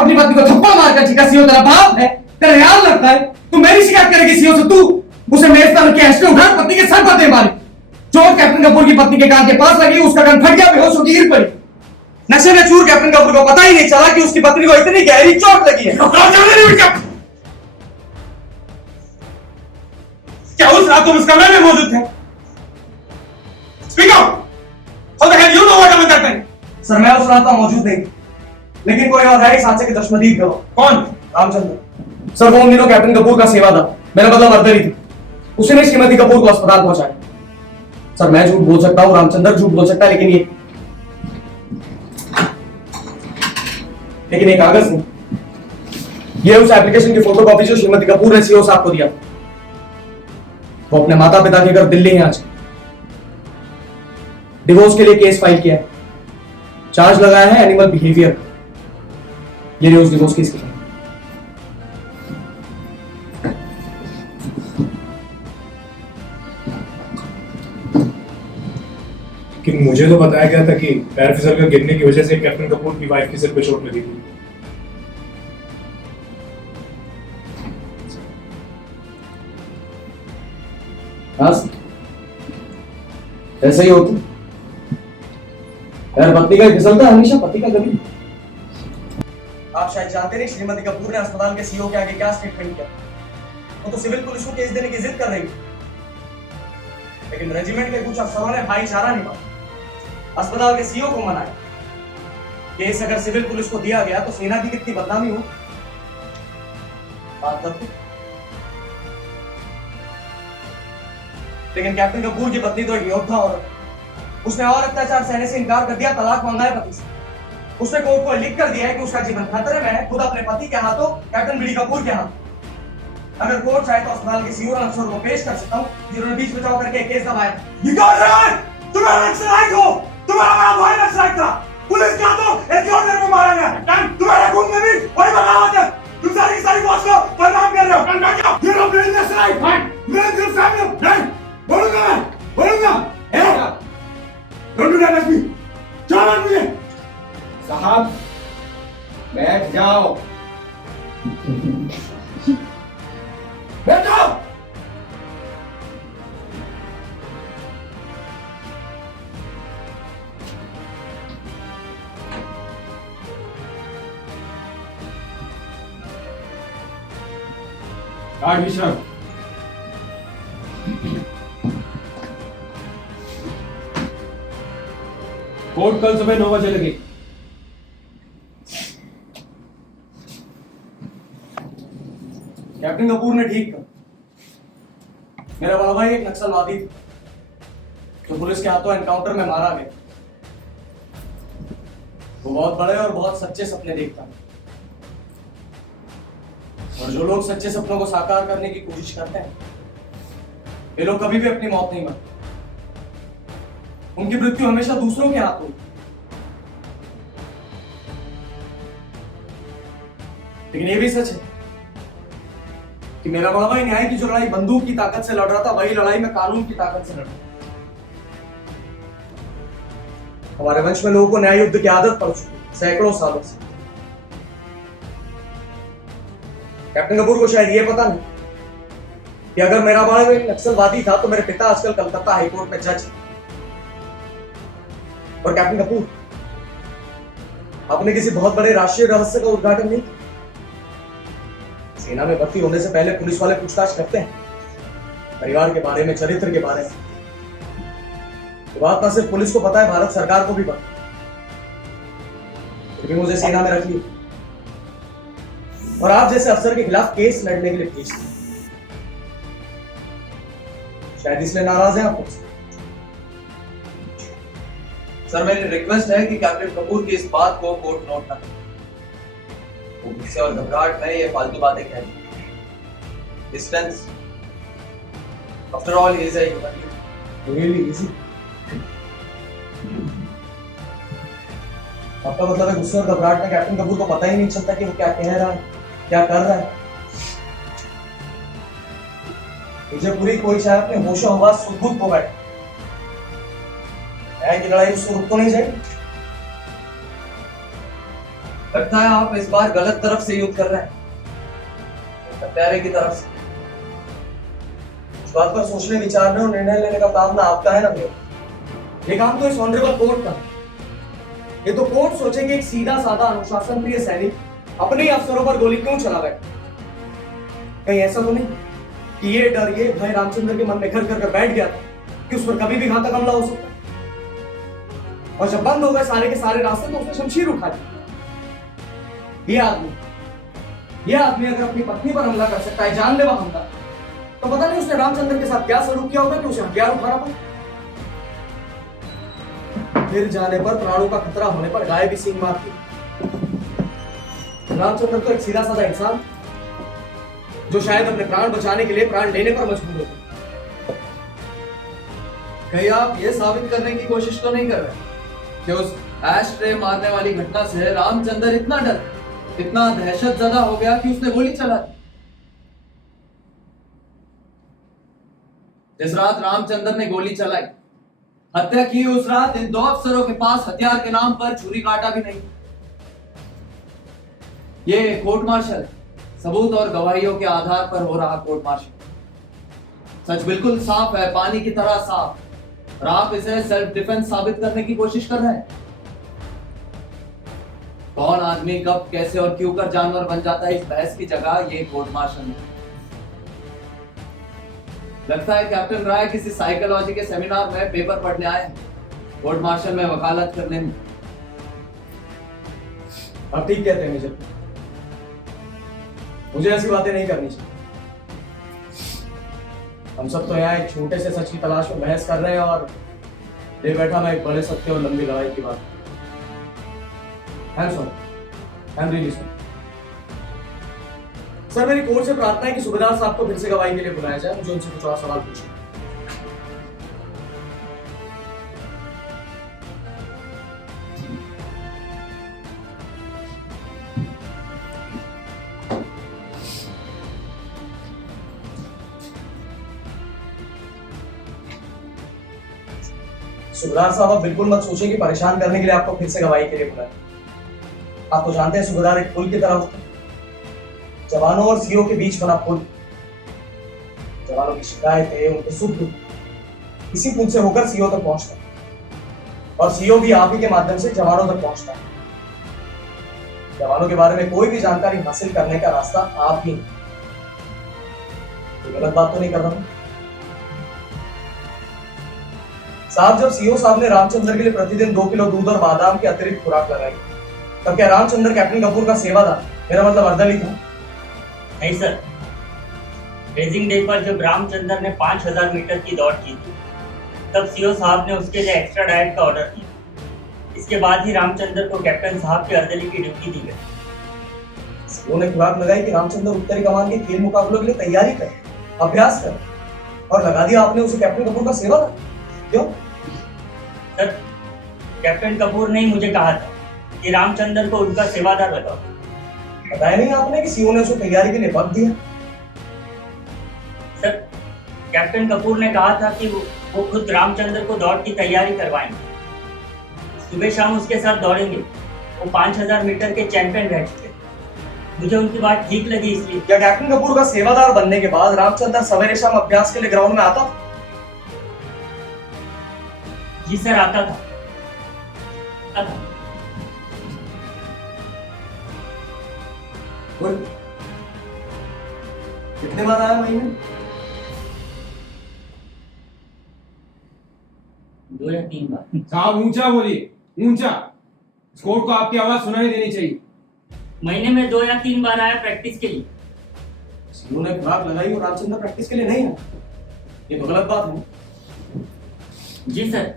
अपनी पत्नी को थप्पड़ मारकर चिका सीओ तेरा बाप है, तेरा ख्याल रखता है। तू मेरी शिकायत करेगी सीओ से, तू उसे मेज पर के ऐसे उठा पत्नी के सर पर दे मारी। चोट कैप्टन कपूर की पत्नी के कान के पास लगी, उसका कान फट गया, बेहोश होकर गिर पड़ी। नशे में चूर कैप्टन कपूर को पता ही नहीं चला कि उसकी पत्नी को इतनी गहरी चोट लगी है। क्या उस रात तुम इस कमरे में मौजूद थे? Speak out! How the hell you know what happened that night? Sir मैं उस रात मौजूद नहीं, लेकिन कोई और है इस हादसे के दशमदीद गवाह। कौन? रामचंद्र। सर वो उन दिनों कैप्टन कपूर का सेवा था, मेरा मतलब वर्दरी थी। उसने श्रीमती कपूर को अस्पताल पहुंचाया। सर मैं झूठ बोल सकता हूँ, रामचंद्र झूठ बोल सकता है, लेकिन ये कागज नहीं, ये उस एप्लीकेशन की फोटोकॉपी जो श्रीमती कपूर ने सीओ साहब को दिया। वो अपने माता पिता के घर दिल्ली है, आज डिवोर्स के लिए केस फाइल किया है, चार्ज लगाया है एनिमल बिहेवियर। ये उस डिवोर्स केस की कि मुझे तो बताया गया था कि पैर फिसल कर गिरने की वजह से कैप्टन कपूर की वाइफ के सिर पे चोट लगी थी। ऐसा ही होता यार, पत्नी का फिसलता हमेशा पति का कभी। आप शायद जानते नहीं श्रीमती कपूर ने अस्पताल के सीईओ के आगे क्या स्टेटमेंट किया। वो तो सिविल पुलिस को केस देने की जिद कर रही थी, लेकिन रेजिमेंट के कुछ अफसरों ने भाईचारा निभाया, अस्पताल के सीईओ को मनाया। केस अगर सिविल पुलिस को दिया गया तो सेना की कितनी बदनामी हो। लेकिन कैप्टन कपूर की पत्नी तो एक योद्धा औरत, उसने और अत्याचार सहने से इनकार कर दिया, तलाक मांगा है पति से। उसने कोर्ट को लिख कर दिया है कि उसका जीवन खतरे में है, खुद अपने पति के हाथों, कैप्टन बीडी कपूर के हाथ। अगर कोर्ट चाहे तो अस्पताल के सीईओ और अफसरों को पेश कर सकता हूं, जिन्होंने बीच बचाव करके केस दबाया। तुम्हारा नक्सलाइट हो, तुम्हारा बड़ा भाई नक्सलाइट था, पुलिस का तो एक और को मारा गया। तुम्हारे खून में भी वही बगावत है। तुम सारी सारी फौज को बदनाम कर रहे हो। You don't believe नक्सलाइट, मेरे दिल सामने नहीं बोलूंगा। Don't do that, Lakshmi. चलो मुझे। साहब बैठ जाओ। बैठो। गार्ड विश्राम। कोर्ट कल सुबह 9 बजे लगी। कैप्टन कपूर ने ठीक कहा, मेरा बड़ा भाई एक नक्सलवादी था जो पुलिस के हाथों एनकाउंटर में मारा गया। वो बहुत बड़े और बहुत सच्चे सपने देखता है, और जो लोग सच्चे सपनों को साकार करने की कोशिश करते हैं, ये लोग कभी भी अपनी मौत नहीं मरते। उनकी मृत्यु हमेशा दूसरों के हाथ होती। लेकिन ये भी सच है कि मेरा बड़ा भाई न्याय की जो लड़ाई बंदूक की ताकत से लड़ रहा था, वही लड़ाई में कानून की ताकत से लड़ रहा था। हमारे वंश में लोगों को न्याय युद्ध की आदत पड़ चुकी है, सैकड़ों सालों से। कैप्टन कपूर को शायद ये पता नहीं कि अगर मेरा बड़ा भाई नक्सलवादी था तो मेरे पिता आजकल कलकत्ता हाईकोर्ट में जज। और कैप्टन कपूर, आपने किसी बहुत बड़े राष्ट्रीय रहस्य का उद्घाटन नहीं किया। सेना में भर्ती होने से पहले पुलिस वाले पूछताछ करते हैं परिवार के बारे में, चरित्र के बारे में। तो बात ना सिर्फ पुलिस को पता है, भारत सरकार को भी पता। फिर भी मुझे सेना में रख लिया और आप जैसे अफसर के खिलाफ केस लड़ने के लिए भेज दिया। शायद इसलिए नाराज हैं आप। सर मेरी रिक्वेस्ट है कि कैप्टन कपूर की इस बात को कोर्ट नोट न करें। वो गुस्से और घबराहट में ये फालतू बातें कह रही है। Distance after all he is a human being. Really easy. आपका मतलब है गुस्से और घबराहट में कैप्टन कपूर को पता ही नहीं चलता कि वो क्या कह रहा है, क्या कर रहा है। मुझे पूरी कोई शायद अपने होशो हवास सुध-बुध खो बैठे। न्याय की लड़ाई उसको रुक तो नहीं जाएगी। लगता है आप इस बार गलत तरफ से युद्ध कर रहे हैं, हत्यारे की तरफ से। इस बात पर सोचने विचारने और निर्णय लेने का काम ना आपका है ना मेरा। ये काम तो इस ऑनरेबल कोर्ट का। ये तो कोर्ट सोचे कि एक सीधा साधा अनुशासन प्रिय सैनिक अपने ही अफसरों पर गोली क्यों चला बैठा। कहीं ऐसा तो नहीं कि ये डर ये भय रामचंद्र के मन में घर कर बैठ गया था कि उस पर कभी भी घातक हमला हो सकता है। और जब बंद हो गए सारे के सारे रास्ते तो उसने शमशीर उठा दी। ये आदमी अगर अपनी पत्नी पर हमला कर सकता है, जानलेवा हमला, तो पता नहीं उसने रामचंद्र के साथ क्या सलूक किया होगा कि उसे हथियार उठाना पड़ा। फिर जाने पर प्राणों का खतरा होने पर गाय भी सींग मारती। रामचंद्र तो एक सीधा साधा इंसान जो शायद अपने प्राण बचाने के लिए प्राण लेने पर मजबूर हो गए। कहीं आप ये साबित करने की कोशिश तो नहीं कर रहे कि उस एशट्रे मारने वाली घटना से रामचंद्र इतना डर, इतना दहशतजदा हो गया कि उसने गोली चला दी? जिस रात रामचंद्र ने गोली चलाई, हत्या की, उस रात इन दो अफसरों के पास हथियार के नाम पर छुरी कांटा भी नहीं। ये कोर्ट मार्शल, सबूत और गवाहियों के आधार पर हो रहा कोर्ट मार्शल। सच बिल्कुल साफ है, पानी की तरह साफ, और आप इसे सेल्फ डिफेंस साबित करने की कोशिश कर रहे हैं। कौन आदमी कब कैसे और क्यों कर जानवर बन जाता है, इस बहस की जगह ये कोर्ट मार्शल है। लगता है कैप्टन राय किसी साइकोलॉजी के सेमिनार में पेपर पढ़ने आए हैं, कोर्ट मार्शल में वकालत करने में। आप ठीक कहते हैं मेजर, मुझे ऐसी बातें नहीं करनी चाहिए। हम सब तो यहाँ एक छोटे से सच की तलाश में बहस कर रहे हैं और ले बैठा मैं एक बड़े सत्य और लंबी लड़ाई की बात। सर, मेरी कोर्ट से प्रार्थना है कि सूबेदार साहब को फिर से गवाही के लिए बुलाया जाए। मुझे उनसे कुछ और सवाल पूछना। सूबेदार साहब, आप बिल्कुल मत सोचिए कि परेशान करने के लिए आपको फिर से गवाही के लिए बुलाया। आप तो जानते हैं सूबेदार एक पुल की तरह होता है, जवानों और सीओ के बीच बना पुल। जवानों की शिकायतें, उनके सुख दुख इसी पुल से होकर सीओ तक पहुंचता है, और सीओ भी आप ही के माध्यम से जवानों तक पहुंचता है। जवानों के बारे में कोई भी जानकारी हासिल करने का रास्ता आप ही। तो गलत बात तो नहीं कर रहा हूं साहब? जब सीओ साहब ने रामचंद्र के लिए प्रतिदिन 2 किलो दूध और बादाम की अतिरिक्त खुराक लगाई, तब क्या रामचंद्र कैप्टन कपूर का सेवादार, मेरा मतलब अर्दली था? नहीं सर, रेजिंग डे पर जब रामचंद्र ने 5000 मीटर की दौड़ की थी, तब सीओ साहब ने उसके लिए एक्स्ट्रा डाइट का ऑर्डर किया। इसके बाद ही रामचंद्र को कैप्टन साहब की अर्दली की ड्यूटी दी गई। सीओ ने खुराक लगाई कि रामचंद्र उत्तरी कमान के खेल मुकाबलों के लिए तैयारी करे, अभ्यास करे, और लगा दिया आपने उसे कैप्टन कपूर का सेवादार। क्यों सर, कैप्टन कपूर ने ही मुझे कहा था कि रामचंद्र को उनका सेवादार बताओ। बताया नहीं आपने कि सीओ ने उसे तैयारी के लिए वक्त दिया? सर, कैप्टन कपूर ने कहा था कि वो खुद रामचंद्र को दौड़ की तैयारी करवाएंगे, सुबह शाम उसके साथ दौड़ेंगे। वो 5000 मीटर के चैंपियन रह चुके। मुझे उनकी बात ठीक लगी, इसलिए। क्या कैप्टन कपूर का सेवादार बनने के बाद रामचंद्र सवेरे शाम अभ्यास के लिए ग्राउंड में आता था? जी सर, आता था। कितने बार आया महीने? 2 या 3 बार। साहब ऊंचा बोलिए, ऊंचा। कोर्ट को आपकी आवाज सुनाई देनी चाहिए। महीने में 2 या 3 बार आया प्रैक्टिस के लिए। सीओ ने खुराक लगाई और रामचंद्र प्रैक्टिस के लिए नहीं आया, ये तो गलत बात है। जी सर।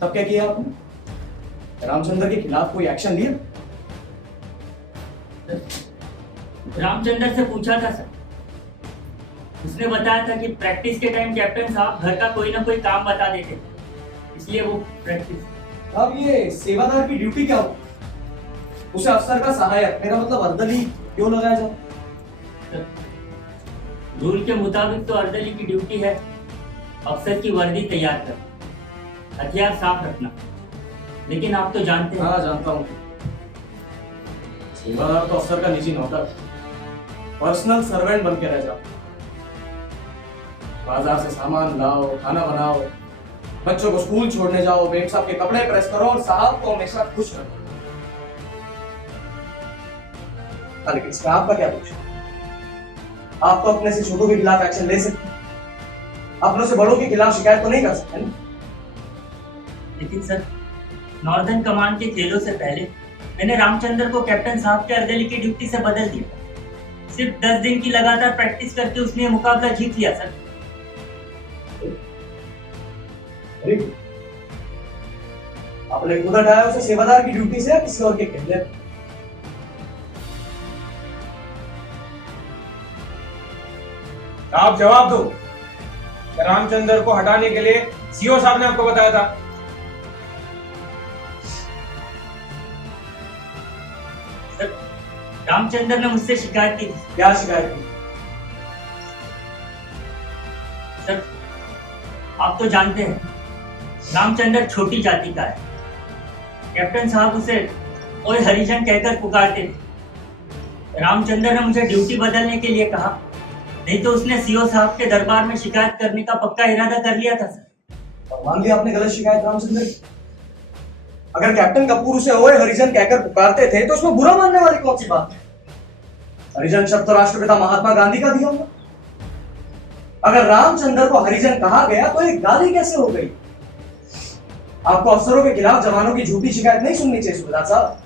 तब क्या किया आपने? रामचंद्र के खिलाफ कोई एक्शन लिया? रामचंद्र से पूछा था सर, उसने बताया था कि प्रैक्टिस के टाइम कैप्टन साहब घर का कोई ना कोई काम बता देते थे, इसलिए वो प्रैक्टिस। अब ये सेवादार की ड्यूटी क्या हो? उसे अफसर का सहायक, मेरा मतलब अर्दली, क्यों लगाया जाए? रूल के मुताबिक तो अर्दली की ड्यूटी है अफसर की वर्दी तैयार करना, हथियार साफ रखना, लेकिन आप तो जानते हैं। हाँ, जानता हूँ। सेवादार तो अफसर का निजी नौकर, पर्सनल सर्वेंट बन के रह जाओ। बाजार से सामान लाओ, खाना बनाओ, बच्चों को स्कूल छोड़ने जाओ, मेम साहब के कपड़े प्रेस करो और साहब को हमेशा खुश रखो। लेकिन इसमें आपका क्या दोष? आप तो अपने से छोटों के खिलाफ एक्शन ले सकते, अपनों से बड़ों के खिलाफ शिकायत तो नहीं कर सकते ना? लेकिन सर, नॉर्दर्न कमांड के खेलों से पहले मैंने रामचंद्र को कैप्टन साहब के अर्दली की ड्यूटी से बदल दिया। सिर्फ 10 दिन की लगातार प्रैक्टिस करके उसने ये मुकाबला जीत लिया सर। आपने खुद हटाया उसे सेवादार की ड्यूटी से या किसी और के कहने? आप जवाब दो। रामचंद्र को हटाने के लिए सीओ साहब ने आपको बताया था? सर, रामचंद्र ने मुझसे शिकायत की थी। क्या शिकायत की? सर, आप तो जानते हैं रामचंद्र छोटी जाति का है। कैप्टन साहब उसे ओए हरिजन कहकर पुकारते थे। रामचंद्र ने मुझे ड्यूटी बदलने के लिए कहा, नहीं तो उसने सीओ साहब के दरबार में शिकायत करने का पक्का इरादा कर लिया था सर। और मान लिया आपने गलत शिकायत रामचंद्र की। अगर कैप्टन कपूर उसे ओए हरिजन कहकर पुकारते थे तो उसमें बुरा मानने वाली कौन सी बात है? हरिजन शब्द तो राष्ट्रपिता महात्मा गांधी का दिया होगा। अगर रामचंद्र को हरिजन कहा गया तो एक गाली कैसे हो गई? आपको अफसरों के खिलाफ जवानों की झूठी शिकायत नहीं सुननी चाहिए सुबेदार साहब।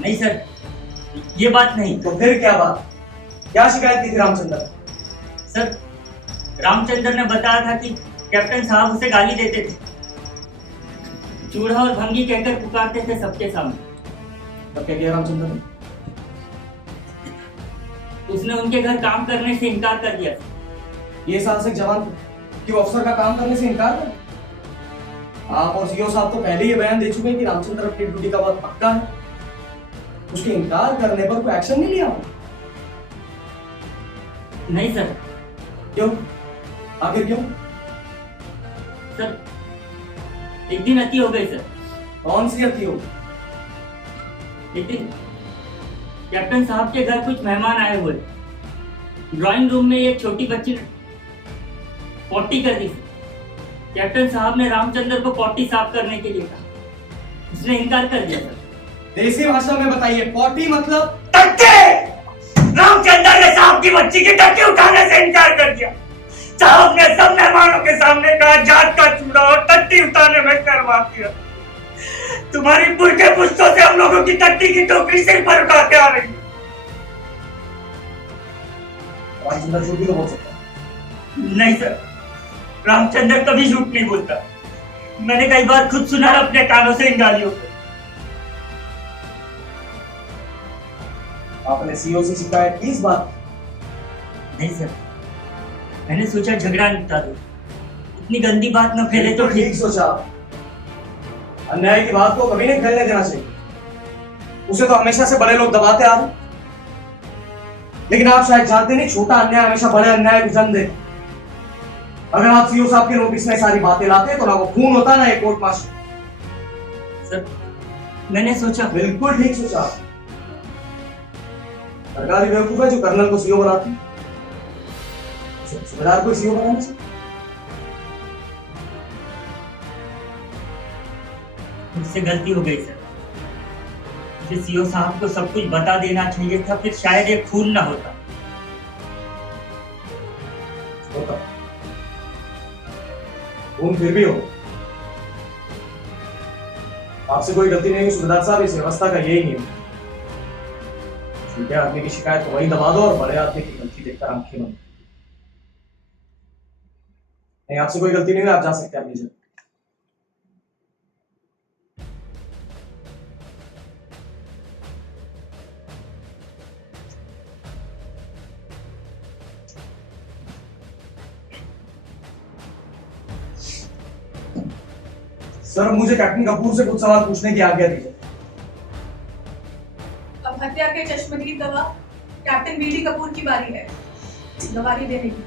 नहीं सर, ये बात नहीं। तो फिर क्या बात? क्या शिकायत की थी रामचंद्र? सर, रामचंद्र ने बताया था कि कैप्टन साहब उसे गाली देते थे, चूड़ा और भंगी कहकर पुकारते थे सबके सामने। तब क्या किया रामचंद्र ने? उसने उनके घर काम करने से इनकार कर दिया। ये साहसिक जवान कि वो अफसर का काम करने से इनकार कर? आप और सीओ साहब तो पहले ही बयान दे चुके हैं कि रामचंद्र अपनी ड्यूटी का बहुत पक्का है। उसके इनकार करने पर कोई एक्शन नहीं लिया? नहीं सर। क्यों? आखिर क्यों? सर, एक दिन अति हो गई सर। कौन सी अति हो? एक दिन कैप्टन साहब के घर कुछ मेहमान आए हुए। ड्राइंग रूम में एक छोटी बच्ची ने पॉटी कर दी। कैप्टन साहब ने रामचंद्र को पॉटी साफ करने के लिए कहा, उसने इनकार कर दिया सर। देसी भाषा में बताइए, पॉटी मतलब? टट्टी! रामचंद्र ने साहब की बच्ची की टट्टी उठाने से इनकार कर दिया। साहब ने सब मेहमानों के सामने कहा, जात का चूड़ा और टट्टी उठाने में करवा दिया। तुम्हारी पुरखे पुश्तों से हम लोगों की टट्टी की टोकरी सिर पर उठाते आ रही है। रामचंद्र झूठ भी तो बोल सकता है। नहीं सर, रामचंद्र कभी झूठ नहीं बोलता। मैंने कई बार खुद सुना अपने कानों से इन गालियों को। आपने सीओ से शिकायत की इस बात? नहीं सर, मैंने सोचा झगड़ा निपटा दो, इतनी गंदी बात न फैले तो ठीक। सोचा। अन्याय की बात को कभी नहीं फैलने देना चाहिए। उसे तो हमेशा से बड़े लोग दबाते आ रहे, लेकिन आप शायद जानते नहीं, छोटा अन्याय हमेशा बड़े अन्याय को जन्म देता। अगर आप सीओ साहब के नोटिस में सारी बातें लाते तो ना वो खून होता ना एक कोर्ट मार्शल। सर, मैंने सोचा। बिल्कुल ठीक सोचा। सरकारी बेवकूफ है जो कर्नल को सीओ बनाती, सूबेदार को सीओ बनाना चाहिए। मुझसे गलती हो गई सर। मुझे सीओ साहब को सब कुछ बता देना चाहिए था, फिर शायद ये खून ना होता। खून फिर भी हो। आपसे कोई गलती नहीं हुई सूबेदार साहब, इस व्यवस्था का यही नियम है। छोटे आदमी की शिकायत को वही दबा दो और बड़े आदमी की गलती देखकर आंखें बंद। नहीं, आपसे कोई गलती नहीं हुई, आप जा सकते हैं अपनी जगह। सर, मुझे कैप्टन कपूर से कुछ सवाल पूछने की आज्ञा दीजिए। अब हत्या के चश्मदीद गवाह कैप्टन बीडी कपूर की बारी है गवाही देने की।